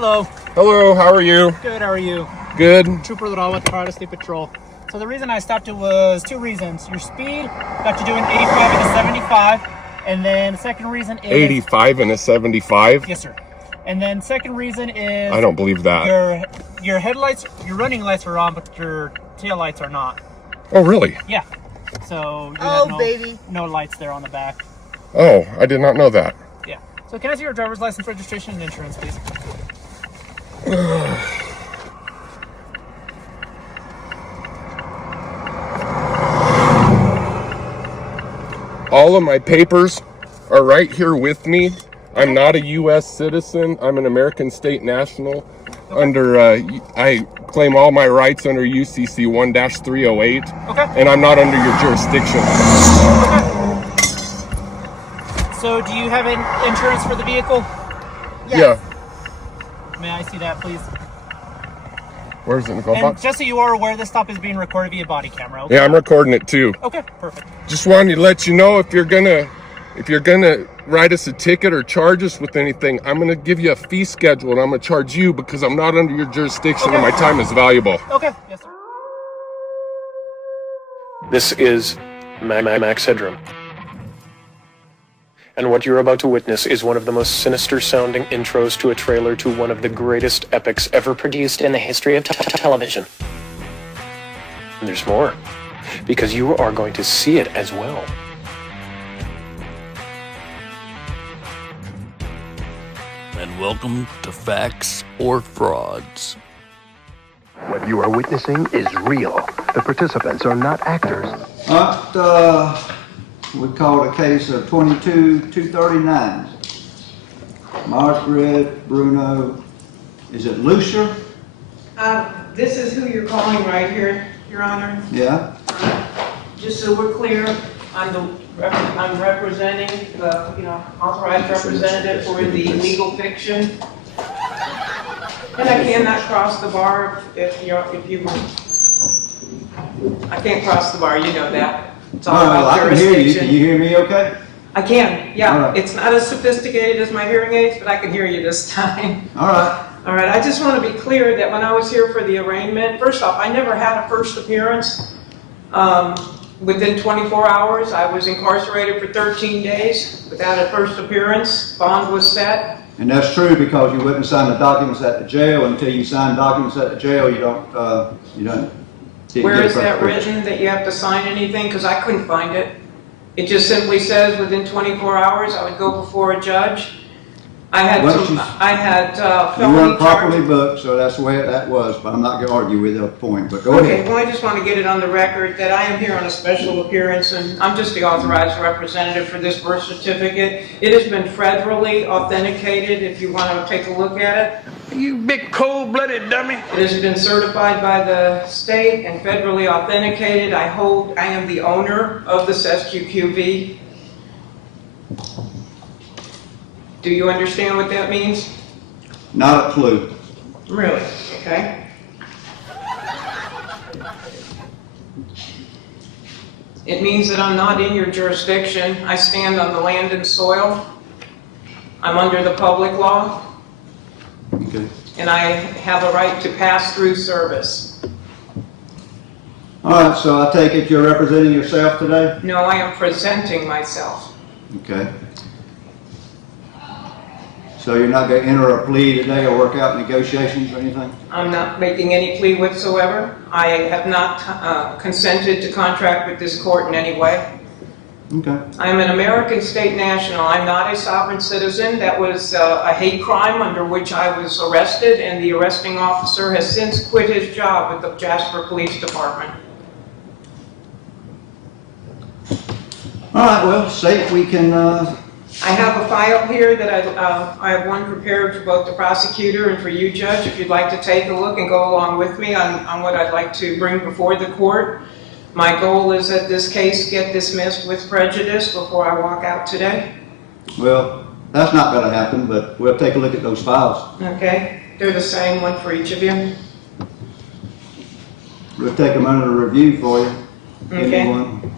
Hello. Hello, how are you? Good, how are you? Good. Trooper Little with the Colorado State Patrol. So the reason I stopped you was two reasons. Your speed got you doing 85 and a 75. And then the second reason is... 85 and a 75? Yes, sir. And then second reason is... I don't believe that. Your headlights, your running lights are on, but your tail lights are not. Oh, really? Yeah. So you have no lights there on the back. Oh, I did not know that. Yeah. So can I see your driver's license, registration, and insurance, please? All of my papers are right here with me. I'm not a U.S. citizen. I'm an American state national. Okay. I claim all my rights under UCC 1-308. Okay. And I'm not under your jurisdiction. Okay. So do you have insurance for the vehicle? Yes. Yeah. May I see that, please? Where's it in the glove box? Just so you are aware, this stop is being recorded via body camera. Okay? Yeah, I'm recording it too. Okay, perfect. Just wanted to let you know if you're gonna write us a ticket or charge us with anything, I'm gonna give you a fee schedule and I'm gonna charge you because I'm not under your jurisdiction and my time is valuable. Okay, yes, sir. This is Max Headroom. And what you're about to witness is one of the most sinister-sounding intros to a trailer to one of the greatest epics ever produced in the history of television. And there's more, because you are going to see it as well. And welcome to Facts or Frauds. What you are witnessing is real. The participants are not actors. We called a case of 22-239. Margaret, Bruno, is it Luisser? This is who you're calling right here, Your Honor. Yeah. Just so we're clear, I'm representing the, authorized representative for the legal fiction. And I cannot cross the bar if you I can't cross the bar, you know that. It's all about I can hear you. jurisdiction. Can you hear me okay? I can, yeah. All right. It's not as sophisticated as my hearing aids, but I can hear you this time. All right. All right, I just want to be clear that when I was here for the arraignment, first off, I never had a first appearance. Within 24 hours, I was incarcerated for 13 days without a first appearance. Bond was set. And that's true because you wouldn't sign the documents at the jail. Until you sign documents at the jail, you don't. Where is that written that you have to sign anything? Because I couldn't find it. It just simply says within 24 hours I would go before a judge. I had You felony weren't properly charges. booked, so that's the way that was. But I'm not going to argue with the point. But go Okay, ahead. well, I just want to get it on the record that I am here on a special appearance, and I'm just the authorized representative for this birth certificate. It has been federally authenticated, if you want to take a look at it. You big cold-blooded dummy. It has been certified by the state and federally authenticated. I am the owner of this SQQV. Do you understand what that means? Not a clue. Really? Okay. It means that I'm not in your jurisdiction. I stand on the land and soil. I'm under the public law. Okay. And I have a right to pass through service. All right. So I take it you're representing yourself today? No, I am presenting myself. Okay. So you're not going to enter a plea today or work out negotiations or anything? I'm not making any plea whatsoever. I have not consented to contract with this court in any way. Okay. I am an American state national. I'm not a sovereign citizen. That was a hate crime under which I was arrested, and the arresting officer has since quit his job with the Jasper Police Department. All right, well, say we can... I have a file here that I have one prepared for both the prosecutor and for you, Judge, if you'd like to take a look and go along with me on what I'd like to bring before the court. My goal is that this case get dismissed with prejudice before I walk out today. Well, that's not going to happen, but we'll take a look at those files. Okay? They're the same, one for each of you. We'll take them under review for you. Okay. Give me one.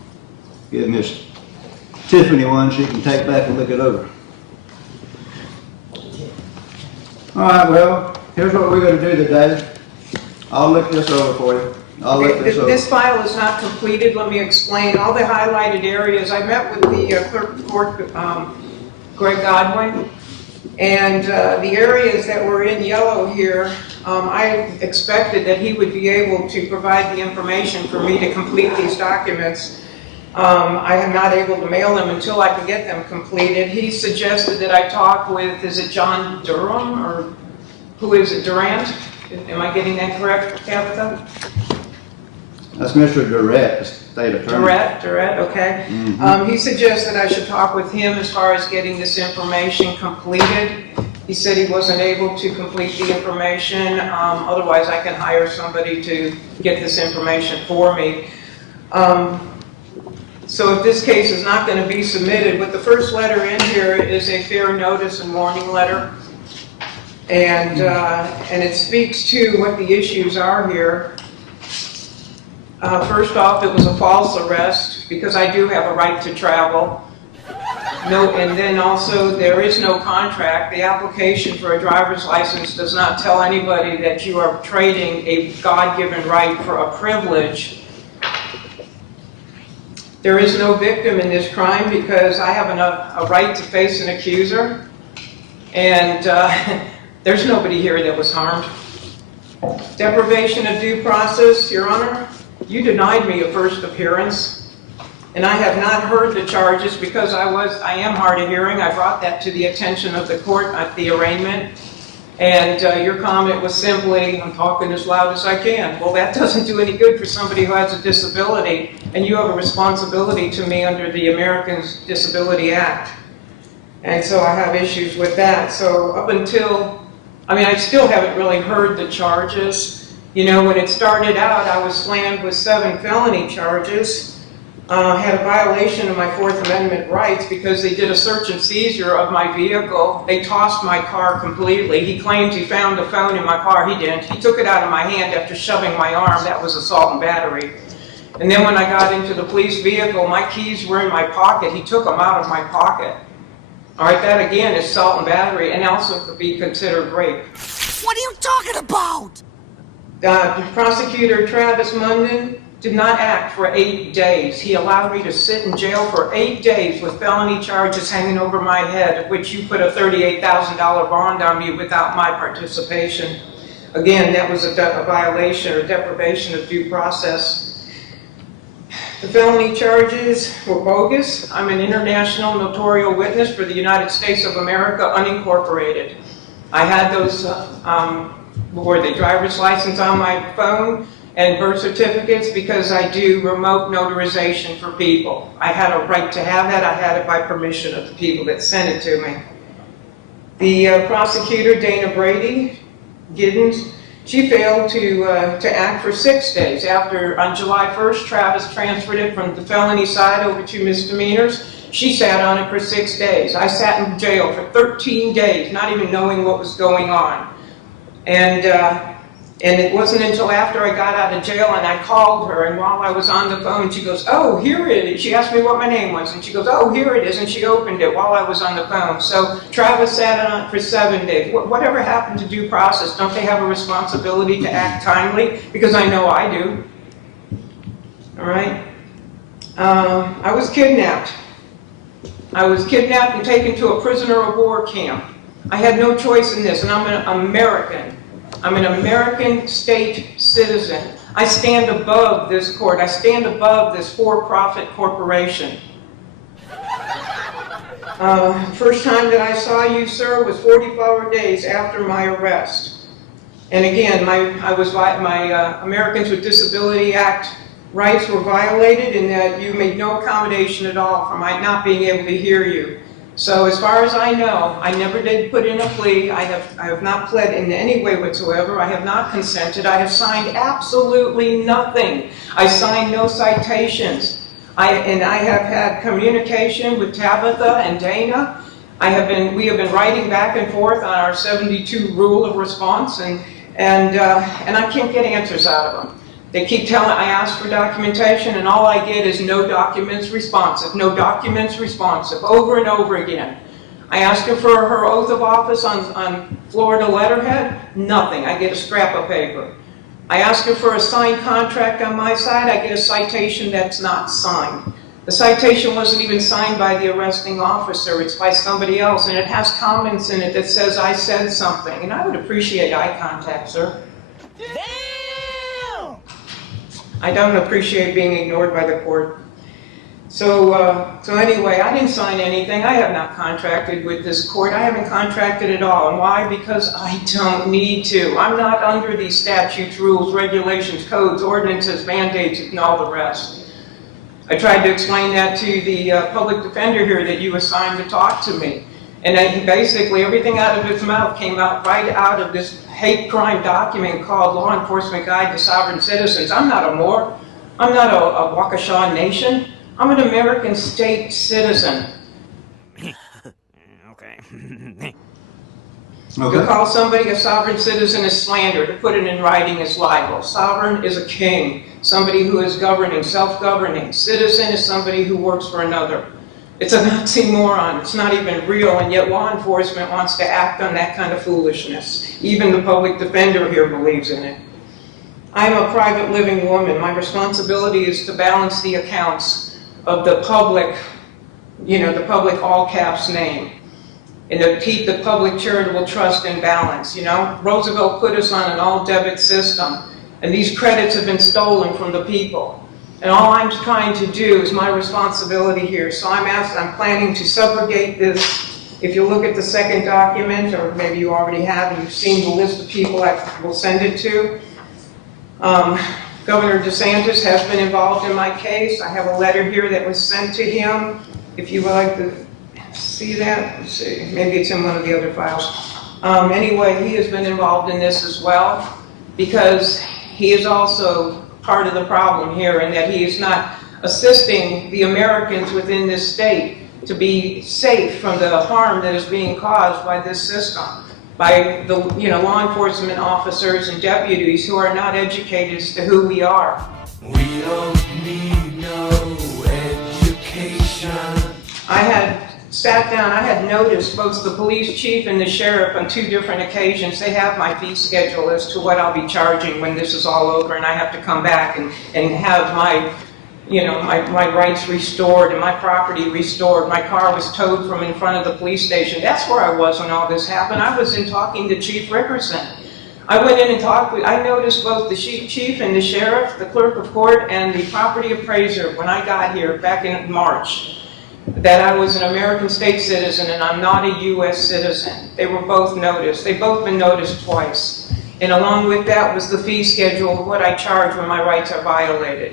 Give Miss Tiffany one she can take back and look it over. All right, well, here's what we're gonna do today. I'll look this over for you. I'll look this over. This file is not completed. Let me explain. All the highlighted areas, I met with the clerk of court, Greg Godwin, and the areas that were in yellow here, I expected that he would be able to provide the information for me to complete these documents. I am not able to mail them until I can get them completed. He suggested that I talk with, is it John Durham, or who is it, Durant? Am I getting that correct, Tabitha? That's Mr. Durrett, the state attorney. Durrett, okay. He suggested I should talk with him as far as getting this information completed. He said he wasn't able to complete the information, otherwise I can hire somebody to get this information for me. So if this case is not going to be submitted, but the first letter in here is a fair notice and warning letter. And it speaks to what the issues are here. First off, it was a false arrest because I do have a right to travel. No, and then also there is no contract. The application for a driver's license does not tell anybody that you are trading a God-given right for a privilege. There is no victim in this crime because I have a right to face an accuser, and there's nobody here that was harmed. Deprivation of due process, Your Honor. You denied me a first appearance, and I have not heard the charges because I am hard of hearing. I brought that to the attention of the court at the arraignment, and your comment was simply, I'm talking as loud as I can. Well, that doesn't do any good for somebody who has a disability, and you have a responsibility to me under the Americans with Disabilities Act. And so I have issues with that. So up until, I still haven't really heard the charges. You know, when it started out, I was slammed with 7 felony charges. Had a violation of my Fourth Amendment rights because they did a search and seizure of my vehicle. They tossed my car completely. He claimed he found the phone in my car. He didn't. He took it out of my hand after shoving my arm. That was assault and battery. And then when I got into the police vehicle, my keys were in my pocket. He took them out of my pocket. All right, that again is assault and battery and also could be considered rape. What are you talking about? Prosecutor Travis Munden did not act for 8 days. He allowed me to sit in jail for 8 days with felony charges hanging over my head, of which you put a $38,000 bond on me without my participation. Again, that was a violation or deprivation of due process. The felony charges were bogus. I'm an international notarial witness for the United States of America, unincorporated. I had those were the driver's license on my phone and birth certificates because I do remote notarization for people. I had a right to have that. I had it by permission of the people that sent it to me. The prosecutor, Dana Brady Giddens, she failed to act for 6 days. On July 1st, Travis transferred it from the felony side over to misdemeanors. She sat on it for 6 days. I sat in jail for 13 days, not even knowing what was going on. And it wasn't until after I got out of jail and I called her, and while I was on the phone, she goes, "Oh, here it is." She asked me what my name was, and she goes, "Oh, here it is," and she opened it while I was on the phone. So Travis sat on it for 7 days. Whatever happened to due process? Don't they have a responsibility to act timely? Because I know I do. All right. I was kidnapped. I was kidnapped and taken to a prisoner of war camp. I had no choice in this, and I'm an American. I'm an American state citizen. I stand above this court. I stand above this for-profit corporation. First time that I saw you, sir, was 44 days after my arrest. And again, my Americans with Disabilities Act rights were violated in that you made no accommodation at all for my not being able to hear you. So as far as I know, I never did put in a plea. I have not pled in any way whatsoever. I have not consented. I have signed absolutely nothing. I signed no citations. And I have had communication with Tabitha and Dana. We have been writing back and forth on our 72 rule of response, and I can't get answers out of them. They keep telling, I ask for documentation, and all I get is no documents responsive, no documents responsive, over and over again. I asked her for her oath of office on Florida letterhead, nothing. I get a scrap of paper. I asked her for a signed contract on my side, I get a citation that's not signed. The citation wasn't even signed by the arresting officer, it's by somebody else, and it has comments in it that says I said something, and I would appreciate eye contact, sir. Damn! I don't appreciate being ignored by the court. So anyway, I didn't sign anything. I have not contracted with this court. I haven't contracted at all. And why? Because I don't need to. I'm not under these statutes, rules, regulations, codes, ordinances, mandates, and all the rest. I tried to explain that to the public defender here that you assigned to talk to me. And then basically everything out of his mouth came out right out of this hate crime document called Law Enforcement Guide to Sovereign Citizens. I'm not a Moor. I'm not a Waukesha Nation. I'm an American state citizen. Okay. To call somebody a sovereign citizen is slander. To put it in writing is libel. Sovereign is a king, somebody who is governing, self-governing. Citizen is somebody who works for another. It's an oxymoron. It's not even real, and yet law enforcement wants to act on that kind of foolishness. Even the public defender here believes in it. I'm a private living woman. My responsibility is to balance the accounts of the public, the public all caps name, and to keep the public charitable trust in balance. Roosevelt put us on an all debit system, and these credits have been stolen from the people. And all I'm trying to do is my responsibility here. So I'm planning to subrogate this. If you look at the second document, or maybe you already have, and you've seen the list of people I will send it to. Governor DeSantis has been involved in my case. I have a letter here that was sent to him. If you would like to see that, let's see, maybe it's in one of the other files. Anyway, he has been involved in this as well, because he is also part of the problem here, in that he is not assisting the Americans within this state to be safe from the harm that is being caused by this system, by the law enforcement officers and deputies who are not educated as to who we are. We don't need no education. I had sat down, I had noticed both the police chief and the sheriff on 2 different occasions. They have my fee schedule as to what I'll be charging when this is all over, and I have to come back and have my rights restored and my property restored. My car was towed from in front of the police station. That's where I was when all this happened. I was in talking to Chief Rickerson. I went in and I noticed both the chief and the sheriff, the clerk of court, and the property appraiser when I got here back in March, that I was an American state citizen and I'm not a U.S. citizen. They were both noticed. They've both been noticed twice. And along with that was the fee schedule of what I charge when my rights are violated.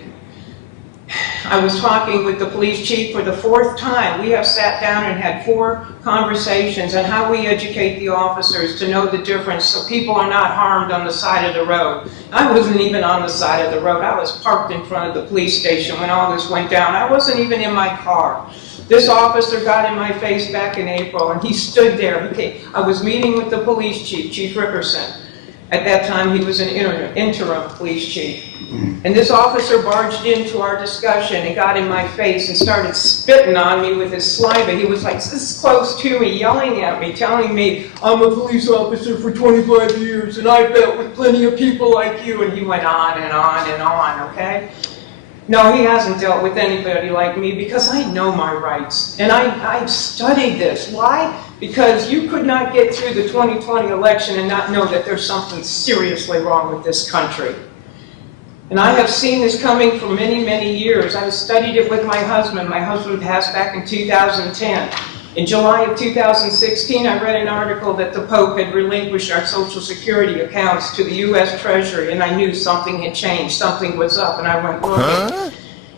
I was talking with the police chief for the 4th time. We have sat down and had 4 conversations on how we educate the officers to know the difference so people are not harmed on the side of the road. I wasn't even on the side of the road. I was parked in front of the police station when all this went down. I wasn't even in my car. This officer got in my face back in April, and he stood there. I was meeting with the police chief, Chief Rickerson. At that time, he was an interim police chief. And this officer barged into our discussion and got in my face and started spitting on me with his saliva. He was like this close to me, yelling at me, telling me, I'm a police officer for 25 years, and I've dealt with plenty of people like you. And he went on and on and on, okay? No, he hasn't dealt with anybody like me, because I know my rights. And I've studied this. Why? Because you could not get through the 2020 election and not know that there's something seriously wrong with this country. And I have seen this coming for many, many years. I studied it with my husband. My husband passed back in 2010. In July of 2016, I read an article that the Pope had relinquished our Social Security accounts to the U.S. Treasury, and I knew something had changed, something was up, and I went looking. Huh?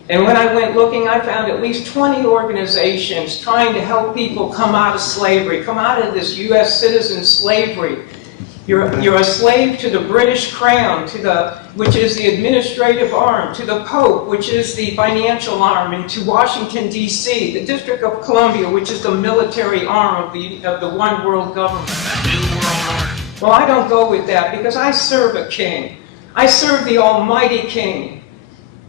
And when I went looking, I found at least 20 organizations trying to help people come out of slavery, come out of this U.S. citizen slavery. You're a slave to the British Crown, which is the administrative arm, to the Pope, which is the financial arm, and to Washington, D.C., the District of Columbia, which is the military arm of the one world government. Well, I don't go with that, because I serve a king. I serve the Almighty King.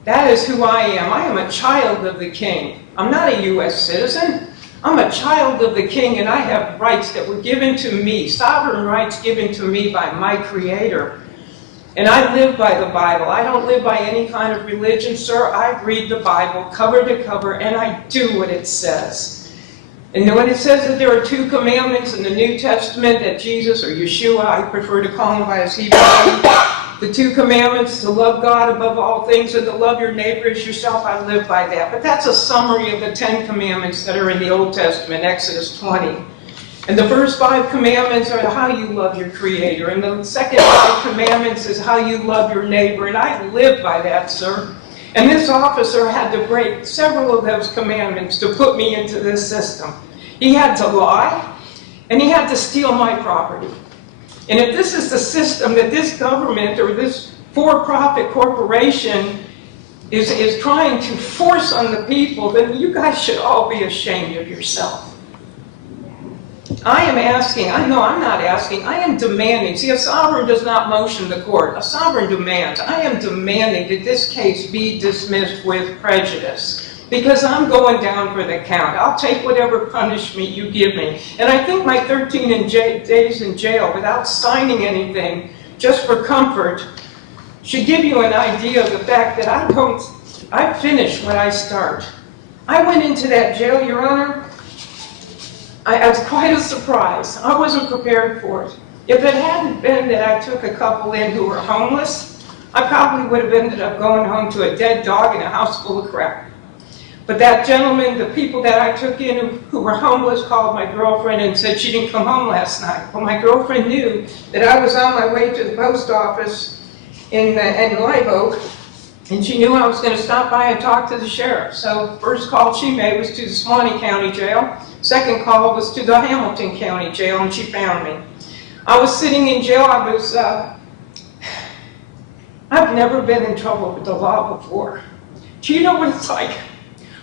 That is who I am. I am a child of the King. I'm not a U.S. citizen. I'm a child of the King, and I have rights that were given to me, sovereign rights given to me by my Creator. And I live by the Bible. I don't live by any kind of religion, sir. I read the Bible cover to cover, and I do what it says. And when it says that there are 2 commandments in the New Testament that Jesus, or Yeshua, I prefer to call him by his Hebrew name, the 2 commandments, to love God above all things and to love your neighbor as yourself, I live by that. But that's a summary of the 10 commandments that are in the Old Testament, Exodus 20. And the first 5 commandments are how you love your Creator. And the second 5 commandments is how you love your neighbor. And I live by that, sir. And this officer had to break several of those commandments to put me into this system. He had to lie, and he had to steal my property. And if this is the system that this government or this for-profit corporation is trying to force on the people, then you guys should all be ashamed of yourself. I am asking, I'm not asking, I am demanding. See, a sovereign does not motion the court. A sovereign demands. I am demanding that this case be dismissed with prejudice. Because I'm going down for the count. I'll take whatever punishment you give me. And I think my 13 days in jail without signing anything, just for comfort, should give you an idea of the fact that I finish what I start. I went into that jail, Your Honor. It was quite a surprise. I wasn't prepared for it. If it hadn't been that I took a couple in who were homeless, I probably would have ended up going home to a dead dog in a house full of crap. But that gentleman, the people that I took in who were homeless, called my girlfriend and said she didn't come home last night. Well, my girlfriend knew that I was on my way to the post office in Live Oak, and she knew I was going to stop by and talk to the sheriff. So first call she made was to the Suwannee County Jail. Second call was to the Hamilton County Jail, and she found me. I was sitting in jail. I've never been in trouble with the law before. Do you know what it's like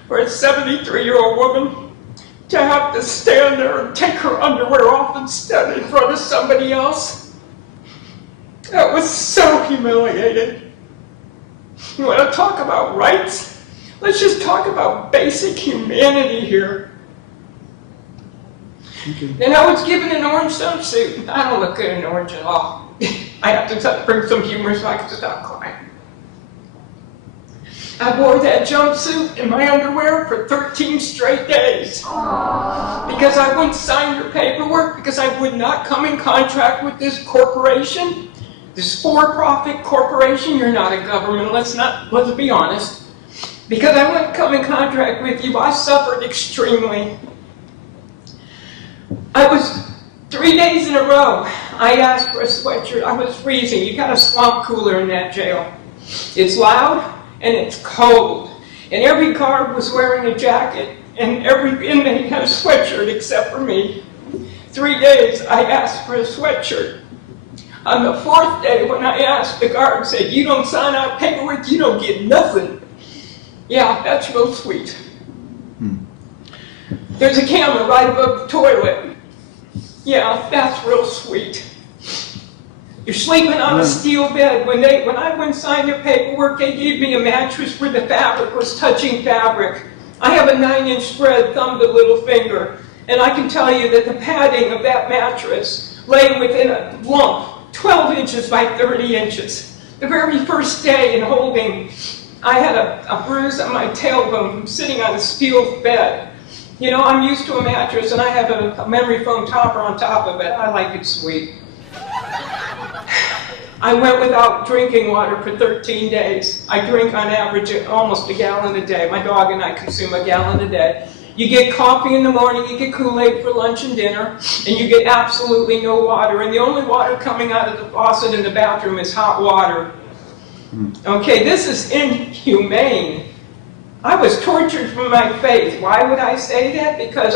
for a 73-year-old woman to have to stand there and take her underwear off and stand in front of somebody else? That was so humiliating. You want to talk about rights? Let's just talk about basic humanity here. Okay. And I was given an orange jumpsuit. I don't look good in orange at all. I have to bring some humor so I can stop crying. I wore that jumpsuit in my underwear for 13 straight days. Because I wouldn't sign your paperwork, because I would not come in contract with this corporation, this for-profit corporation. You're not a government, let's be honest. Because I wouldn't come in contract with you, I suffered extremely. I was 3 days in a row, I asked for a sweatshirt. I was freezing. You got a swamp cooler in that jail. It's loud and it's cold. And every guard was wearing a jacket, and every inmate had a sweatshirt except for me. 3 days I asked for a sweatshirt. On the 4th day, when I asked, the guard said, "You don't sign out paperwork, you don't get nothing." Yeah, that's real sweet. There's a camera right above the toilet. Yeah, that's real sweet. You're sleeping on a steel bed. When I went and signed their paperwork, they gave me a mattress where the fabric was touching fabric. I have a 9-inch spread, thumb to little finger, and I can tell you that the padding of that mattress lay within a lump, 12 inches by 30 inches. The very first day in holding, I had a bruise on my tailbone from sitting on a steel bed. You know, I'm used to a mattress, and I have a memory foam topper on top of it. I like it sweet. I went without drinking water for 13 days. I drink on average almost a gallon a day. My dog and I consume a gallon a day. You get coffee in the morning, you get Kool-Aid for lunch and dinner, and you get absolutely no water. And the only water coming out of the faucet in the bathroom is hot water. Okay, this is inhumane. I was tortured for my faith. Why would I say that? Because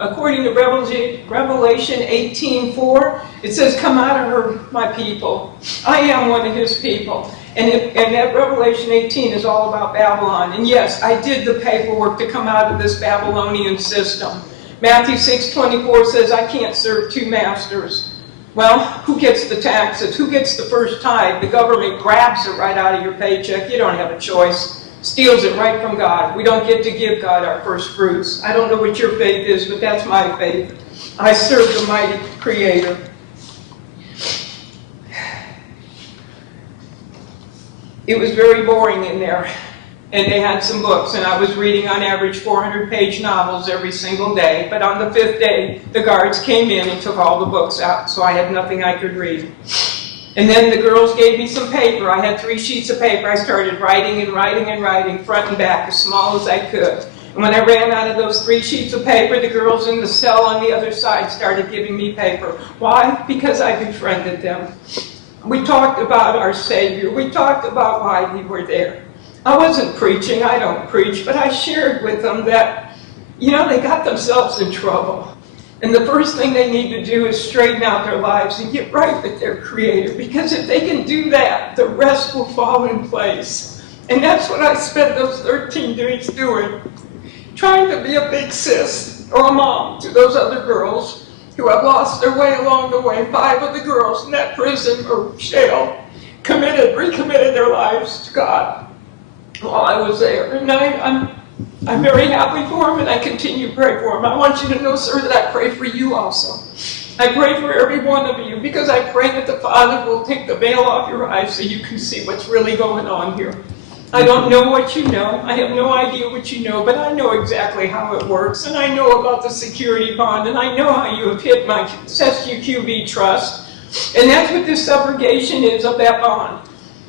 according to Revelation 18:4, it says, "Come out of her, my people. I am one of his people." And that Revelation 18 is all about Babylon. And yes, I did the paperwork to come out of this Babylonian system. Matthew 6:24 says, "I can't serve two masters." Well, who gets the taxes? Who gets the first tithe? The government grabs it right out of your paycheck. You don't have a choice. steals it right from God. We don't get to give God our first fruits. I don't know what your faith is, but that's my faith. I serve the mighty Creator. It was very boring in there, and they had some books, and I was reading on average 400-page novels every single day, but on the 5th day, the guards came in and took all the books out, so I had nothing I could read. And then the girls gave me some paper. I had 3 sheets of paper. I started writing and writing and writing, front and back, as small as I could. And when I ran out of those 3 sheets of paper, the girls in the cell on the other side started giving me paper. Why? Because I befriended them. We talked about our Savior. We talked about why we were there. I wasn't preaching. I don't preach. But I shared with them that, they got themselves in trouble. And the first thing they need to do is straighten out their lives and get right with their Creator. Because if they can do that, the rest will fall in place. And that's what I spent those 13 days doing. Trying to be a big sis or a mom to those other girls who have lost their way along the way. 5 of the girls in that prison or jail recommitted their lives to God while I was there. And I'm very happy for them, and I continue to pray for them. I want you to know, sir, that I pray for you also. I pray for every one of you, because I pray that the Father will take the veil off your eyes so you can see what's really going on here. I don't know what you know. I have no idea what you know, but I know exactly how it works, and I know about the security bond, and I know how you have hit my SQQB trust, and that's what this subrogation is of that bond.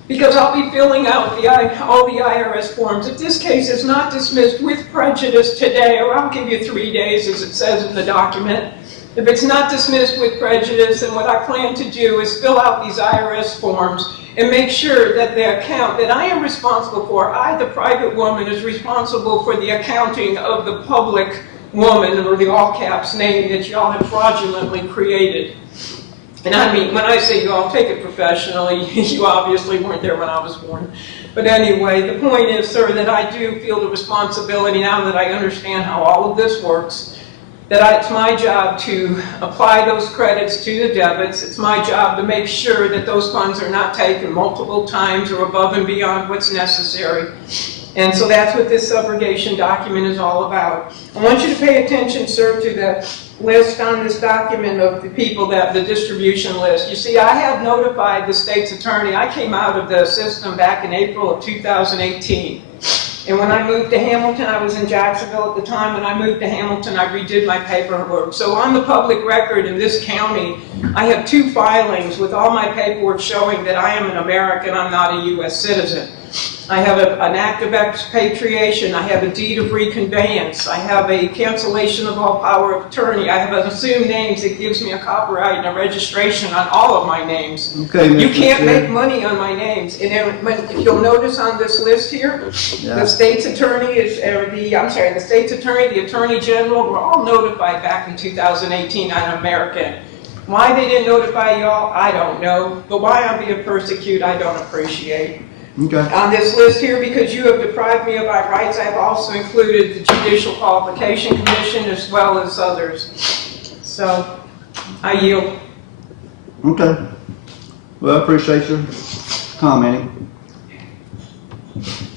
Because I'll be filling out all the IRS forms. If this case is not dismissed with prejudice today, or I'll give you 3 days as it says in the document, if it's not dismissed with prejudice, then what I plan to do is fill out these IRS forms and make sure that the account that I am responsible for, I, the private woman, is responsible for the accounting of the public woman, or the all caps name that y'all have fraudulently created. And I mean, when I say you all, take it professionally. You obviously weren't there when I was born. But anyway, the point is, sir, that I do feel the responsibility now that I understand how all of this works, that it's my job to apply those credits to the debits. It's my job to make sure that those funds are not taken multiple times or above and beyond what's necessary. And so that's what this subrogation document is all about. I want you to pay attention, sir, to the list on this document of the people that the distribution list. You see, I have notified the state's attorney. I came out of the system back in April of 2018. And when I moved to Hamilton, I was in Jacksonville at the time. When I moved to Hamilton, I redid my paperwork. So on the public record in this county, I have 2 filings with all my paperwork showing that I am an American, I'm not a U.S. citizen. I have an act of expatriation. I have a deed of reconveyance. I have a cancellation of all power of attorney. I have an assumed names that gives me a copyright and a registration on all of my names. Okay, you can't make money on my names. And if you'll notice on this list here, the state's attorney the state's attorney, the attorney general, were all notified back in 2018 I'm American. Why they didn't notify y'all, I don't know. But why I'm being persecuted, I don't appreciate. Okay. On this list here, because you have deprived me of my rights, I've also included the Judicial Qualification Commission as well as others. So, I yield. Okay. Well, I appreciate you commenting.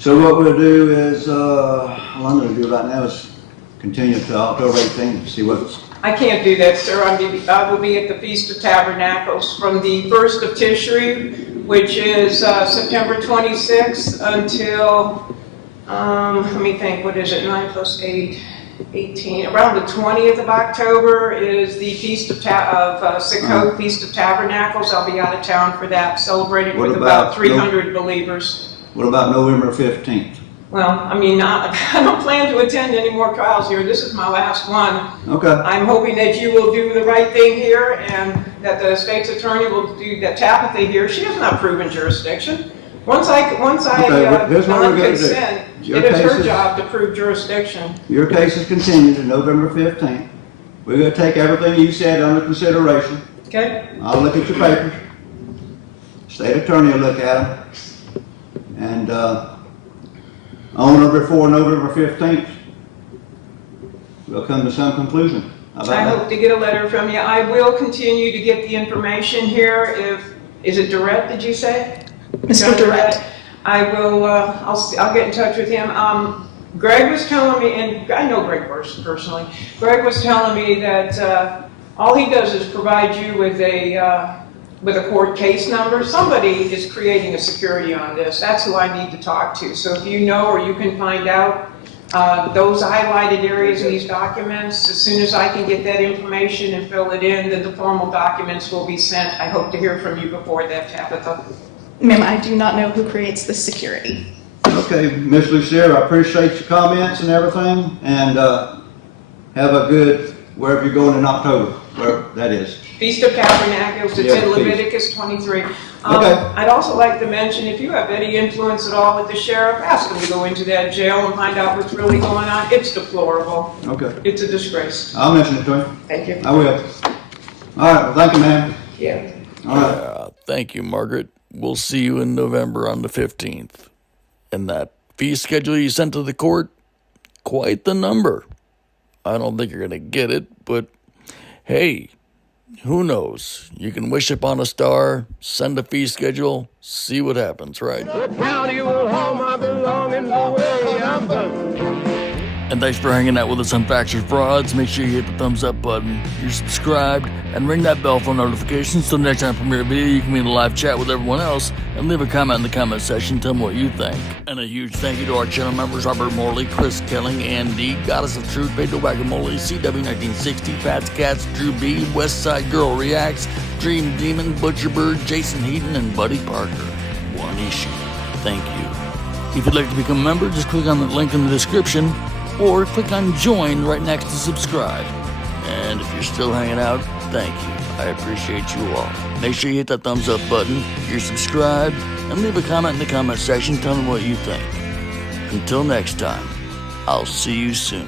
So what we'll do is, all I'm going to do right now is continue to October 18th to see what's... I can't do that, sir. I will be at the Feast of Tabernacles from the 1st of Tishri, which is September 26th, until, let me think, what is it, 9 plus 8, 18. Around the 20th of October is the Feast of Sukkot, Feast of Tabernacles. I'll be out of town for that, celebrating with about 300 believers. What about November 15th? Well, I mean, I don't plan to attend any more trials here. This is my last one. Okay. I'm hoping that you will do the right thing here, and that the state's attorney will do that. Tabitha here, she has not proven jurisdiction. Once I non-consent, it is her job to prove jurisdiction. Your case is continued to November 15th. We're going to take everything you said under consideration. Okay. I'll look at your papers. State attorney will look at them. And on or before November 15th, we'll come to some conclusion. I hope to get a letter from you. I will continue to get the information here. Is it Durrett, did you say? Mr. Durrett. I will, I'll get in touch with him. Greg was telling me, and I know Greg personally, Greg was telling me that all he does is provide you with a court case number. Somebody is creating a security on this. That's who I need to talk to. So if you know or you can find out those highlighted areas in these documents, as soon as I can get that information and fill it in, then the formal documents will be sent. I hope to hear from you before that, Tabitha. Ma'am, I do not know who creates the security. Okay, Ms. Luisser, I appreciate your comments and everything, and have a good, wherever you're going in October, wherever that is. Feast of Tabernacles, it's Yeah, in Leviticus 23. Okay. I'd also like to mention, if you have any influence at all with the sheriff, ask him to go into that jail and find out what's really going on. It's deplorable. Okay. It's a disgrace. I'll mention it to him. Thank you. I will. All right, well, thank you, ma'am. Yeah. All right. Thank you, Margaret. We'll see you in November on the 15th. And that fee schedule you sent to the court, quite the number. I don't think you're going to get it, but hey, who knows? You can wish upon a star, send a fee schedule, see what happens, right? The county will haul my belongings away. I'm done. And thanks for hanging out with us on Facts or Frauds. Make sure you hit the thumbs up button, you're subscribed, and ring that bell for notifications so next time I premiere a video you can be in a live chat with everyone else and leave a comment in the comment section. Tell me what you think. And a huge thank you to our channel members Robert Morley, Chris Kelling, Andy, Goddess of Truth, Pedro Morley, CW1960, Pat's Cats, Drew B, Westside Girl Reacts, Dream Demon, Butcherbird, Jason Heaton, and Buddy Parker. One issue. Thank you. If you'd like to become a member, just click on the link in the description or click on join right next to subscribe. And if you're still hanging out, thank you. I appreciate you all. Make sure you hit that thumbs up button, you're subscribed, and leave a comment in the comment section telling me what you think. Until next time, I'll see you soon.